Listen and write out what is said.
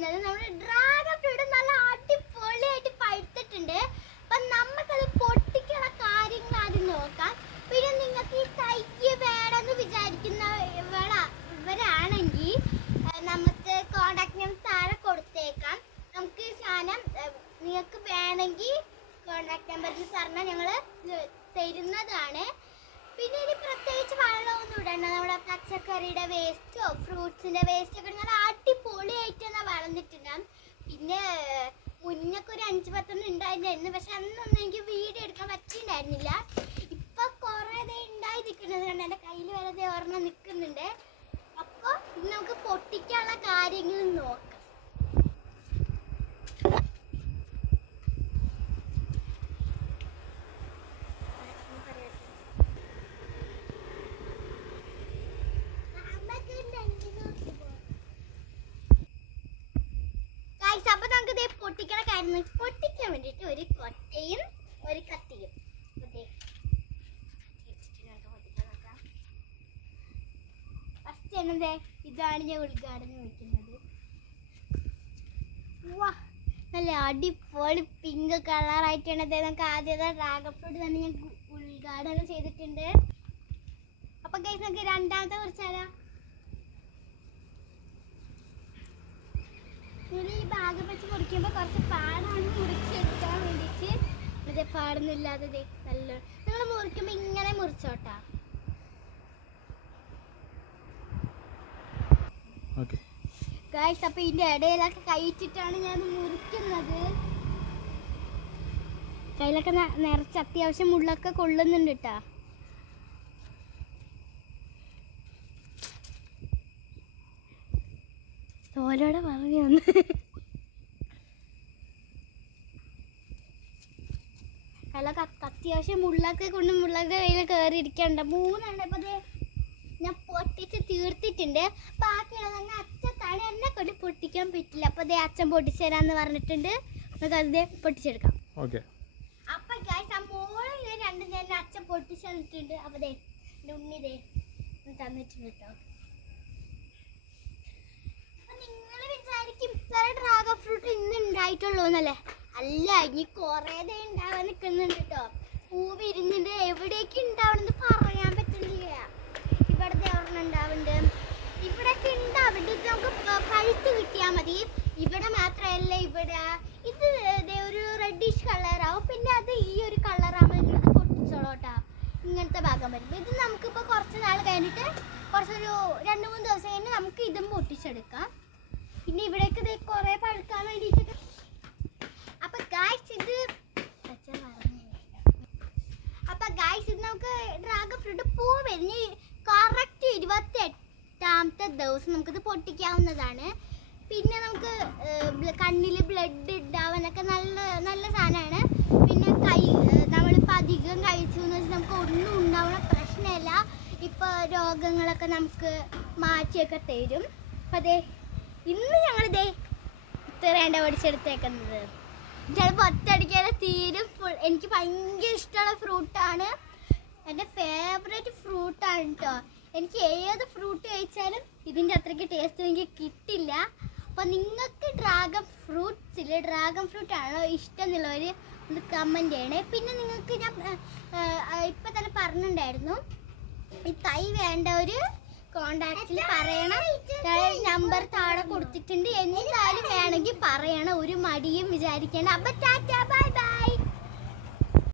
കാണിക്കുന്നത് നമ്മുടെ dragon fruit നല്ല അടിപൊളിയായിട്ട് പഴുത്തിട്ടുണ്ട്. അപ്പം നമുക്കത് പൊട്ടിക്കുള്ള കാര്യങ്ങൾ ആദ്യം നോക്കാം. പിന്നെ നിങ്ങൾക്ക് ഈ തൈക്ക് വേണമെന്ന് വിചാരിക്കുന്നവരാണെങ്കിൽ നമുക്ക് കോണ്ടാക്ട് നമ്പർ താഴെ കൊടുത്തേക്കാം. നമുക്ക് ഈ സാധനം നിങ്ങൾക്ക് വേണമെങ്കിൽ കോണ്ടാക്ട് നമ്പറിൽ പറഞ്ഞാൽ ഞങ്ങൾ തരുന്നതാണ്. പിന്നെ ഇനി പ്രത്യേകിച്ച് വെള്ളമൊന്നും ഇടണ്ട. നമ്മുടെ പച്ചക്കറിയുടെ വേസ്റ്റോ ഫ്രൂട്ട്സിൻ്റെ വേസ്റ്റോ ഒക്കെ നല്ല അടിപൊളിയായിട്ട് തന്നെ വളർന്നിട്ടുണ്ടാകും. പിന്നെ മുന്നൊക്കെ ഒരു 5-10 ഉണ്ടായിരുന്നു, പക്ഷെ അന്നൊന്നും എനിക്ക് വീഡിയോ എടുക്കാൻ പറ്റിയിട്ടുണ്ടായിരുന്നില്ല. ഇപ്പൊ കുറേ ഉണ്ടായി നിൽക്കുന്നത് കണ്ട് എൻ്റെ കയ്യിൽ വരെ ഒരെണ്ണം നിൽക്കുന്നുണ്ട്. അപ്പോൾ ഇത് നമുക്ക് പൊട്ടിക്കാനുള്ള കാര്യങ്ങൾ നോക്കാം. അപ്പൊ നമുക്ക് ഇതേ പൊട്ടിക്കണ കാര്യം പൊട്ടിക്കാൻ വേണ്ടിട്ട് ഒരു കൊട്ടയും ഒരു കത്തിയും ഫസ്റ്റ് എന്നതേ ഇതാണ് ഞാൻ ഉദ്ഘാടനം വയ്ക്കുന്നത്. വാ, നല്ല അടിപൊളി പിങ്ക് കളറായിട്ടാണ് നമുക്ക് ആദ്യത്തെ ഡ്രാഗൺ ഫ്രൂട്ട് തന്നെ ഞാൻ ഉദ്ഘാടനം ചെയ്തിട്ടുണ്ട്. അപ്പൊ ഗൈസ് നമുക്ക് രണ്ടാമത്തെ കുറിച്ചാലോ. ഈ ഭാഗം വെച്ച് മുറിക്കുമ്പോൾ കുറച്ച് പാടാണ് മുറിച്ചെടുക്കാൻ വേണ്ടിയിട്ട്. അതെ, പാടൊന്നുമില്ലാതെ നല്ല നിങ്ങൾ മുറിക്കുമ്പോൾ ഇങ്ങനെ മുറിച്ചോട്ടാ. ഗൈസ്, അപ്പൊ ഇതിന്റെ ഇടയിലൊക്കെ കഴിച്ചിട്ടാണ് ഞാൻ മുറിക്കുന്നത്. കയ്യിലൊക്കെ നിറച്ച് അത്യാവശ്യം മുള്ളൊക്കെ കൊള്ളുന്നുണ്ട് കേട്ടാ. തോലോടെ പറഞ്ഞു കയ്യിലൊക്കെ അത്യാവശ്യം മുള്ളൊക്കെ കൊണ്ട് മുള്ളൊക്കെ കയ്യിൽ കയറി ഇരിക്കണ്ട. 3 ഇപ്പൊ ഞാൻ പൊട്ടിച്ച് തീർത്തിട്ടുണ്ട്. ബാക്കിയുള്ളതന്നെ അച്ഛത്താണ്, എന്നെ കൊണ്ട് പൊട്ടിക്കാൻ പറ്റില്ല. അപ്പൊ അച്ഛൻ പൊട്ടിച്ചു തരാന്ന് പറഞ്ഞിട്ടുണ്ട്. നമുക്ക് അത് പൊട്ടിച്ചെടുക്കാം. അപ്പൊ ഗൈസ്, ആ മോളിൽ 2 നേരം അച്ഛൻ പൊട്ടിച്ചു തന്നിട്ടുണ്ട്. അപ്പൊ ഉണ്ണി തന്നിട്ടുണ്ട് കേട്ടോ. നിങ്ങൾ വിചാരിക്കും ഇത്ര ഡ്രാഗൺ ഫ്രൂട്ട് ഇന്ന് ഉണ്ടായിട്ടുള്ളൂ എന്നല്ലേ? അല്ല, ഇനി കുറേ ഉണ്ടാവാൻ നിൽക്കുന്നുണ്ട് കേട്ടോ. പൂ വിരിഞ്ഞിട്ട് എവിടേക്ക് ഉണ്ടാവണമെന്ന് പറയാൻ പറ്റുന്നില്ല. ഇവിടത്തെ ഒരെണ്ണം ഉണ്ടാവുന്നുണ്ട്, ഇവിടെയൊക്കെ ഉണ്ടാവുന്നുണ്ട്. ഇത് നമുക്ക് പഴുത്ത് കിട്ടിയാൽ മതി. ഇവിടെ മാത്രമല്ല, ഇവിടെ ഇത് ഒരു റെഡിഷ് കളറാവും. പിന്നെ അത് ഈ ഒരു കളറാകുമ്പോൾ ഇത് പൊട്ടിച്ചോളൂട്ടാ. ഇങ്ങനത്തെ ഭാഗം വരും. ഇത് നമുക്കിപ്പോൾ കുറച്ച് നാൾ കഴിഞ്ഞിട്ട് കുറച്ചൊരു 2-3 ദിവസം കഴിഞ്ഞ് നമുക്ക് ഇതും പൊട്ടിച്ചെടുക്കാം. പിന്നെ ഇവിടേക്ക് ഇത് കുറേ പഴുക്കാൻ വേണ്ടിയിട്ട്. അപ്പം ഗായ്സ്, ഇത് നമുക്ക് ഡ്രാഗൺ ഫ്രൂട്ട് പൂ വരുന്ന കറക്റ്റ് 28ാമത്തെ ദിവസം നമുക്കിത് പൊട്ടിക്കാവുന്നതാണ്. പിന്നെ നമുക്ക് കണ്ണിൽ ബ്ലഡ് ഉണ്ടാവാനൊക്കെ നല്ല സാധനമാണ്. പിന്നെ നമ്മളിപ്പോൾ അധികം കഴിച്ചു എന്ന് വെച്ചാൽ നമുക്ക് ഒന്നും ഉണ്ടാവുന്ന പ്രശ്നമില്ല. ഇപ്പോൾ രോഗങ്ങളൊക്കെ നമുക്ക് മാറ്റിയൊക്കെ തരും. അപ്പം ഇന്ന് ഞങ്ങളിതേ ഇത്രയേണ്ട പഠിച്ചെടുത്തേക്കുന്നത്. ചിലപ്പോൾ ഒറ്റയടിക്കാതെ തീരും. എനിക്ക് ഭയങ്കര ഇഷ്ടമുള്ള ഫ്രൂട്ടാണ്, എൻ്റെ ഫേവറേറ്റ് ഫ്രൂട്ടാണ് കേട്ടോ. എനിക്ക് ഏത് ഫ്രൂട്ട് കഴിച്ചാലും ഇതിൻ്റെ അത്രയ്ക്ക് ടേസ്റ്റ് എനിക്ക് കിട്ടില്ല. അപ്പോൾ നിങ്ങൾക്ക് ഡ്രാഗൺ ഫ്രൂട്ടാണോ ഇഷ്ടം എന്നുള്ളവർ ഒന്ന് കമൻറ്റ് ചെയ്യണേ. പിന്നെ നിങ്ങൾക്ക് ഞാൻ ഇപ്പം തന്നെ പറഞ്ഞിട്ടുണ്ടായിരുന്നു, ഈ തൈ വേണ്ടവർ കോണ്ടാക്റ്റിൽ പറയണം. നമ്പർ താഴെ കൊടുത്തിട്ടുണ്ട്. എന്തായാലും വേണമെങ്കിൽ പറയണം, ഒരു മടിയും വിചാരിക്കേണ്ട. അപ്പം ടാറ്റാ ബൈ.